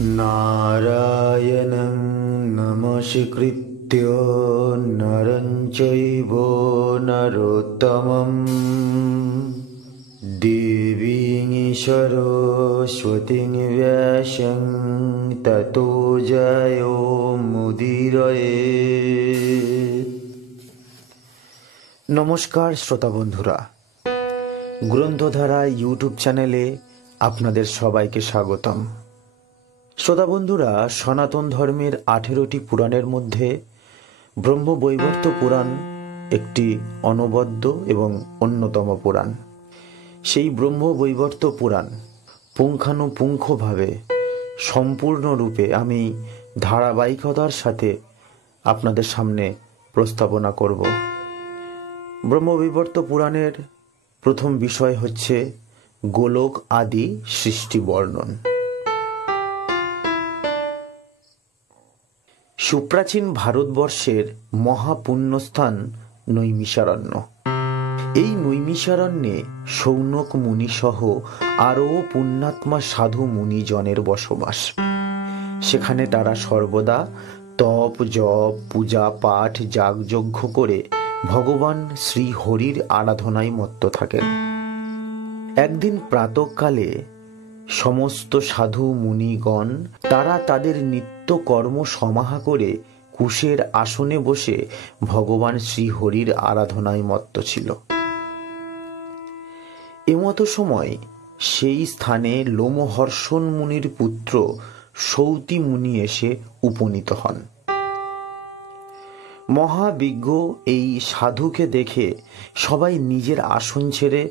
नारायणं नमस्कृत्य नरं चैव नरोत्तमं देवीं सरस्वतीं व्यासं ततो जयो मुदीरयेत्। নমস্কার শ্রোতা বন্ধুরা, গ্রন্থধারা ইউটিউব চ্যানেলে আপনাদের সবাইকে স্বাগতম। শ্রোতা বন্ধুরা, সনাতন ধর্মের 18টি পুরাণের মধ্যে ব্রহ্মবৈবর্ত পুরাণ একটি অনবদ্য এবং অন্যতম পুরাণ। সেই ব্রহ্মবৈবর্ত পুরাণ পুঙ্খানুপুঙ্খভাবে সম্পূর্ণরূপে আমি ধারাবাহিকতার সাথে আপনাদের সামনে প্রস্তাবনা করব। ব্রহ্মবৈবর্ত পুরাণের প্রথম বিষয় হচ্ছে গোলক আদি সৃষ্টি বর্ণন। সুপ্রাচীন ভারতবর্ষের মহাপুণ্যস্থান নৈমিষারণ্য। এই নৈমিষারণ্যে শৌনক মুনি সহ আরও পুণ্যাত্মা সাধু মুনিজনের বসবাস। সেখানে তারা সর্বদা তপ জপ পূজা পাঠ যাগযজ্ঞ করে ভগবান শ্রী হরির আরাধনায় মত্ত থাকেন। একদিন প্রাতঃকালে সমস্ত সাধু মুনিগণ তারা তাদের নিত্য কর্ম সমাহা করে কুশের আসনে বসে ভগবান শ্রী হরির আরাধনায় মত্ত ছিল। এমতো সময় সেই স্থানে লোমহর্ষণ মুনির পুত্র সৌতি মুনি এসে উপনীত হন। মহাবিজ্ঞ এই সাধুকে দেখে সবাই নিজের আসন ছেড়ে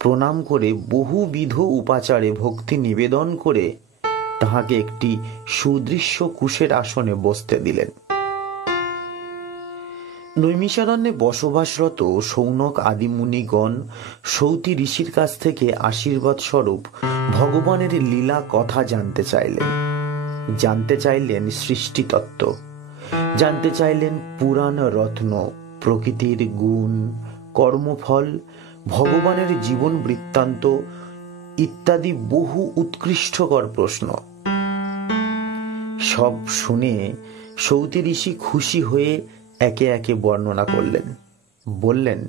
প্রণাম করে বহুবিধ উপাচারে ভক্তি নিবেদন করে তাহাকে একটি সুদৃশ্য কুশের আসনে বসতে দিলেন। নৈমিষারণ্যে বসবাসরত শৌনক আদি মুনিগণ সৌতি ঋষির কাছ থেকে আশীর্বাদ স্বরূপ ভগবানের লীলা কথা জানতে চাইলেন সৃষ্টিতত্ত্ব, জানতে চাইলেন পুরাণ রত্ন, প্রকৃতির গুণ, কর্মফল, ভগবানের জীবন বৃত্তান্ত ইত্যাদি বহু উৎকৃষ্টকর প্রশ্ন। সব শুনে সৌতি ঋষি খুশি হয়ে একে একে বর্ণনা করলেন। বললেন,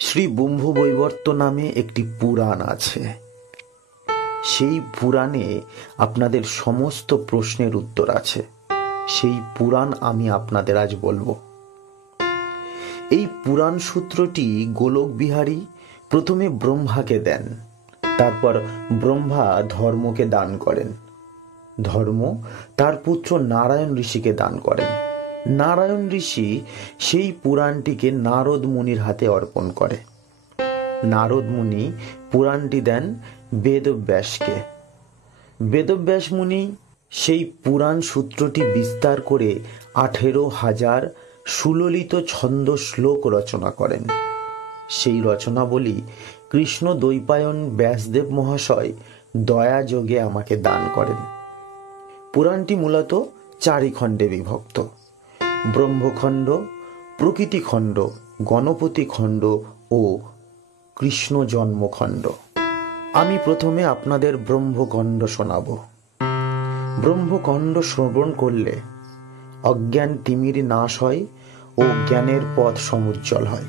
শ্রী ব্রহ্মবৈবর্ত নামে একটি পুরাণ আছে। সেই পুরাণে আপনাদের সমস্ত প্রশ্নের উত্তর আছে। সেই পুরাণ আমি আপনাদের আজ বলবো। এই পুরাণ সূত্রটি গোলক বিহারী প্রথমে ব্রহ্মাকে দেন, তারপর ব্রহ্মা ধর্মকে দান করেন। ধর্ম তার পুত্র নারায়ণ ঋষিকে দান করেন। নারায়ণ ঋষি সেই পুরাণটিকে নারদ মুনির হাতে অর্পণ করে। নারদ মুনি পুরাণটি দেন বেদব্যাসকে। বেদব্যাস মুনি সেই পুরাণ সূত্রটি বিস্তার করে 18,000 সুললিত ছন্দ শ্লোক রচনা করেন। সেই রচনাবলী কৃষ্ণ দ্বৈপায়ন ব্যাসদেব মহাশয় দয়া যোগে আমাকে দান করেন। পুরাণটি মূলত 4 খণ্ডে বিভক্ত: ব্রহ্মখণ্ড, প্রকৃতিখণ্ড, গণপতি খণ্ড ও কৃষ্ণ জন্মখণ্ড। আমি প্রথমে আপনাদের ব্রহ্মখণ্ড শোনাব। ব্রহ্মখণ্ড শ্রবণ করলে অজ্ঞান তিমির নাশ হয় ও জ্ঞানের পথ সমুজ্জ্বল হয়।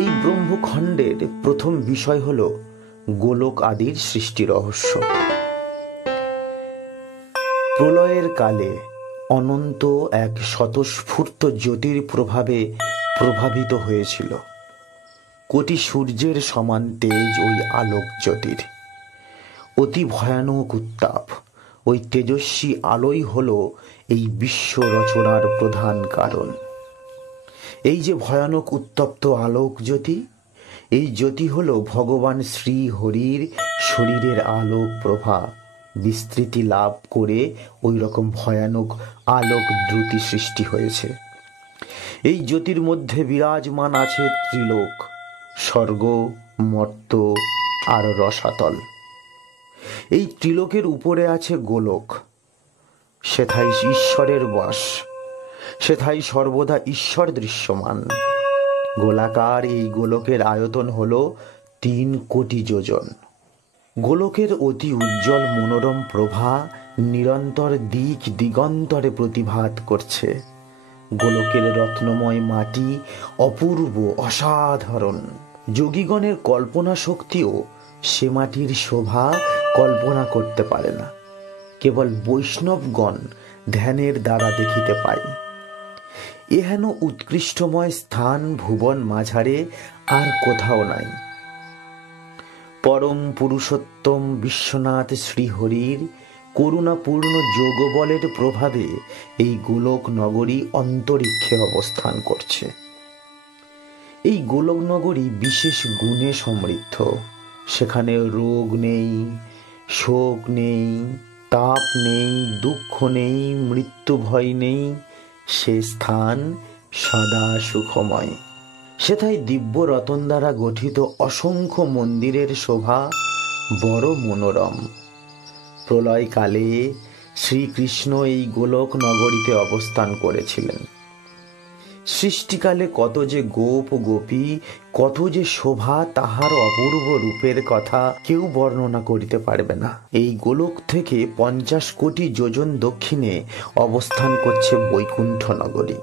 এই ব্রহ্মখণ্ডের প্রথম বিষয় হল গোলক আদির সৃষ্টি রহস্য। প্রলয়ের কালে অনন্ত এক স্বতঃস্ফূর্ত জ্যোতির প্রভাবে প্রভাবিত হয়েছিল। কোটি সূর্যের সমান তেজ ওই আলোক জ্যোতির। অতি ভয়ানক উত্তাপ ওই তেজস্বী আলোই হলো এই বিশ্ব রচনার প্রধান কারণ। এই যে ভয়ানক উত্তপ্ত আলোক জ্যোতি, এই জ্যোতি হলো ভগবান শ্রী হরির শরীরের আলোক প্রভা বিস্তৃতি লাভ করে ওই রকম ভয়ানক আলোক দ্রুতি সৃষ্টি হয়েছে। এই জ্যোতির মধ্যে বিরাজমান আছে ত্রিলোক, স্বর্গ, মর্ত্য আর রসাতল। এই ত্রিলোকের উপরে আছে গোলক, সেথায় ঈশ্বরের বাস, সেথায় সর্বদা ঈশ্বর দৃশ্যমান। গোলাকার এই গোলকের আয়তন হল 3 কোটি যোজন। গোলকের অতি উজ্জ্বল মনোরম প্রভা নিরন্তর দিক দিগন্তরে প্রতিভাত করছে। গোলকের রত্নময় মাটি অপূর্ব, অসাধারণ। যোগীগণের কল্পনা শক্তিও সে মাটির শোভা কল্পনা করতে পারে না। কেবল বৈষ্ণবগণ ধ্যানের দ্বারা দেখিতে পায়। এহেন উৎকৃষ্টময় স্থান ভুবন মাঝারে আর কোথাও নাই। পরম পুরুষোত্তম বিশ্বনাথ শ্রীহরির করুণাপূর্ণ যোগবলের প্রভাবে এই গোলক নগরী অন্তরিক্ষে অবস্থান করছে। এই গোলক নগরী বিশেষ গুণে সমৃদ্ধ। সেখানে রোগ নেই, শোক নেই, তাপ নেই, দুঃখ নেই, মৃত্যু ভয় নেই। সে স্থান সদা সুখময়। সেথায় দিব্য রতন দ্বারা গঠিত অসংখ্য মন্দিরের শোভা বড় মনোরম। প্রলয়কালে শ্রীকৃষ্ণ এই গোলক নগরীতে অবস্থান করেছিলেন। সৃষ্টিকালে কত যে গোপ গোপী, কত যে শোভা, তাহার অপূর্ব রূপের কথা কেউ বর্ণনা করিতে পারবে না। এই গোলক থেকে 50 কোটি যোজন দক্ষিণে অবস্থান করছে বৈকুণ্ঠ নগরী।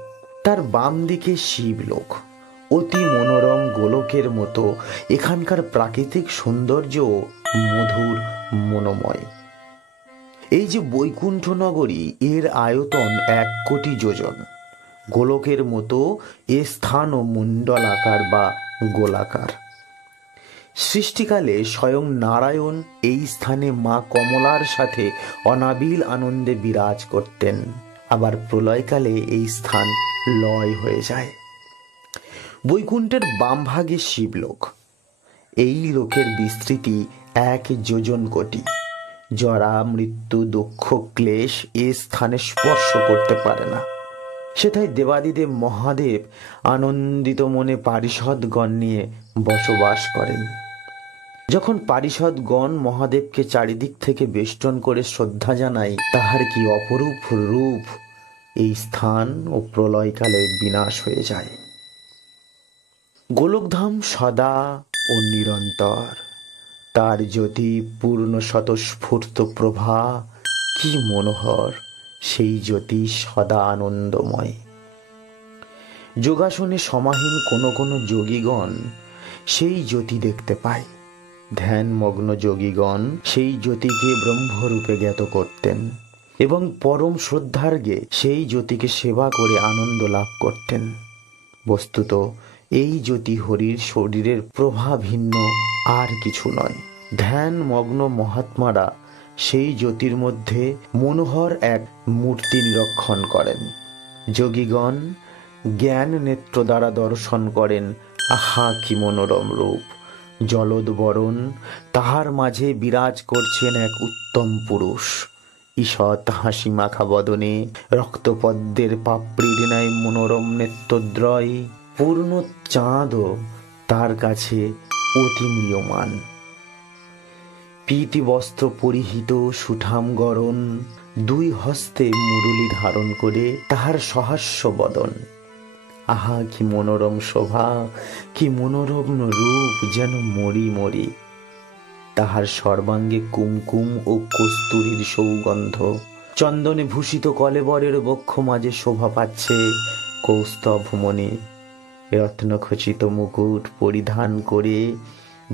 তার বাম দিকে শিবলোক। অতি মনোরম গোলকের মতো এখানকার প্রাকৃতিক সৌন্দর্য মধুর, মনোময়। এই যে বৈকুণ্ঠ নগরী, এর আয়তন 1 কোটি যোজন। গোলকের মতো এ স্থানও মণ্ডলাকার বা গোলাকার। সৃষ্টিকালে স্বয়ং নারায়ণ এই স্থানে মা কমলার সাথে অনাবিল আনন্দে বিরাজ করতেন। আবার প্রলয়কালে এই স্থান লয় হয়ে যায়। বৈকুণ্ঠের বাম ভাগে শিবলোক। এই লোকের বিস্তৃতি 1 যোজন কোটি। জরা, মৃত্যু, দুঃখ, ক্লেশ এ স্থানে স্পর্শ করতে পারে না। সেথায় দেবাদিদেব মহাদেব আনন্দিত মনে পারিষদগণ নিয়ে বসবাস করেন। যখন পারিষদগণ মহাদেবকে চারিদিক থেকে বেষ্টন করে শ্রদ্ধা জানায়, তাহার কি অপরূপ রূপ! এই স্থান ও প্রলয়কালে বিনাশ হয়ে যায়। গোলকধাম সদা ও নিরন্তর। তার জ্যোতি পূর্ণ স্বতঃস্ফূর্ত প্রভা কি মনোহর! সেই জ্যোতি সদা আনন্দময়। যোগাসনে সমাহীন কোন কোন যোগীগণ সেই জ্যোতি দেখতে পায়। ধ্যানমগ্ন যোগীগণ সেই জ্যোতিকে ব্রহ্মরূপে জ্ঞাত করতেন এবং পরম শ্রদ্ধার্ঘ্যে সেই জ্যোতিকে সেবা করে আনন্দ লাভ করতেন। বস্তুত এই জ্যোতি হরির শরীরের প্রভা ভিন্ন আর কিছু নয়। ধ্যানমগ্ন মহাত্মারা সেই জ্যোতির মধ্যে মনোহর এক মূর্তি নিরীক্ষণ করেন। যোগীগণ জ্ঞান নেত্র দ্বারা দর্শন করেন, আহা কি মনোরম রূপ! জলদ বরণ, তাহার মাঝে বিরাজ করছেন এক উত্তম পুরুষ। ঈষৎ হাসি মাখা বদনে, রক্তপদ্মের পাপড়ির ন্যায় মনোরম নেত্রদ্বয়, পূর্ণ চাঁদও তার কাছে অতি ম্রিয়মান। পীতি বস্ত্র পরিহিত, সুঠাম গরণ, 2 হস্তে মুরলী ধারণ করে তাহার সহাস্য বদন। আহা কি মনোরম শোভা, কি মনোরম রূপ! যেন মরি মরি। তাহার সর্বাঙ্গে কুমকুম ও কস্তুরীর সৌগন্ধ। চন্দনে ভূষিত কলেবরের বক্ষ মাঝে শোভা পাচ্ছে কৌস্তভ মণি। রত্নখচিত মুকুট পরিধান করে,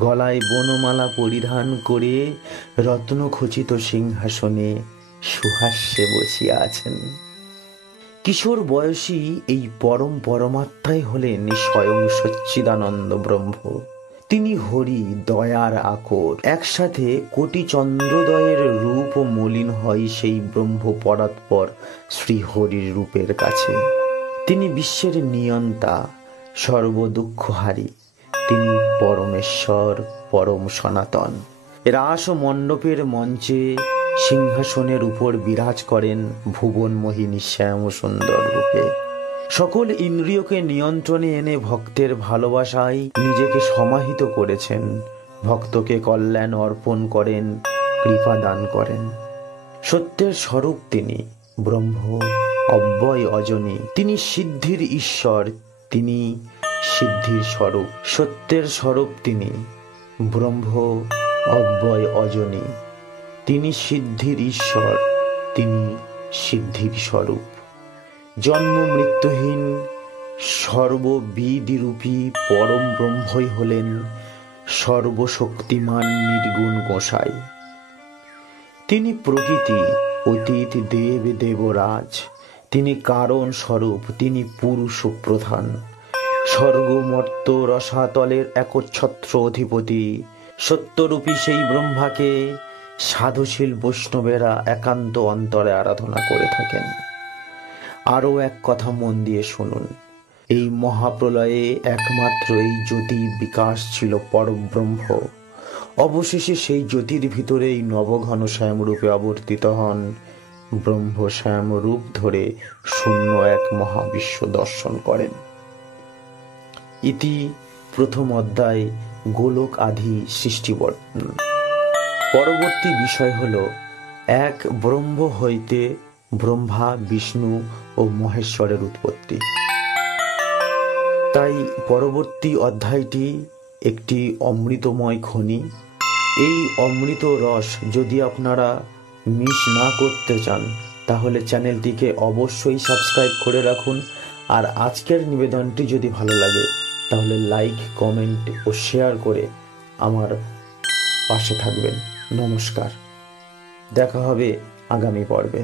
গলায় বনমালা পরিধান করে, রত্নখচিত সিংহাসনে সুহাস্যে বসিয়া আছেন। কিশোর বয়সী এই পরম পরমাত্মাই হলেন স্বয়ং সচ্চিদানন্দ ব্রহ্ম। তিনি হরি, দয়ার আকর। একসাথে কোটি চন্দ্রোদয়ের রূপ ও মলিন হয় সেই ব্রহ্ম পরাৎপর শ্রীহরির রূপের কাছে। তিনি বিশ্বের নিয়ন্তা, সর্বদুঃখহারী। তিনি পরমেশ্বর, পরম সনাতন। রাস মণ্ডপের মঞ্চে সিংহাসনের উপর বিরাজ করেন ভুবন মোহিনী শ্যাম সুন্দর রূপে। সকল ইন্দ্রিয়কে নিয়ন্ত্রণে এনে ভক্তের ভালোবাসায় নিজেকে সমাহিত করেছেন। ভক্তকে কল্যাণ অর্পণ করেন, কৃপা দান করেন। সত্যের স্বরূপ তিনি, ব্রহ্ম, অব্যয় অজনী। তিনি সিদ্ধির ঈশ্বর, তিনি সিদ্ধির স্বরূপ। সত্যের স্বরূপ তিনি, ব্রহ্ম অব্যয় অজনী। তিনি সিদ্ধির ঈশ্বর, তিনি সিদ্ধির স্বরূপ। জন্ম মৃত্যুহীন সর্ববিদিরূপী পরম ব্রহ্মই হলেন সর্বশক্তিমান নির্গুণ গোসাই। তিনি প্রকৃতি, অতীত দেব দেবরাজ, তিনি কারণ স্বরূপ, তিনি পুরুষ প্রধান, স্বর্গমর্ত রসাতলের একচ্ছত্র অধিপতি। সত্যরূপী সেই ব্রহ্মাকে সাধুশীল বৈষ্ণবেরা একান্ত অন্তরে আরাধনা করে থাকেন। আরও এক কথা মন দিয়ে শুনুন, এই মহাপ্রলয়ে একমাত্র এই জ্যোতি বিকাশ ছিল পরব্রহ্ম। অবশেষে সেই জ্যোতির ভিতরেই নবঘন শ্যামরূপে আবর্তিত হন ব্রহ্ম। শ্যাম রূপ ধরে শূন্য এক মহাবিশ্ব দর্শন করেন। ইতি প্রথম অধ্যায় গোলক আদি সৃষ্টিবর্ণন। পরবর্তী বিষয় হল এক ব্রহ্ম হইতে ব্রহ্মা, বিষ্ণু ও মহেশ্বরের উৎপত্তি। তাই পরবর্তী অধ্যায়টি একটি অমৃতময় খনি। এই অমৃত রস যদি আপনারা মিস না করতে চান তাহলে চ্যানেলটিকে অবশ্যই সাবস্ক্রাইব করে রাখুন। আর আজকের নিবেদনটি যদি ভালো লাগে তাহলে লাইক, কমেন্ট ও শেয়ার করে আমার পাশে থাকবেন। নমস্কার, দেখা হবে আগামী পর্বে।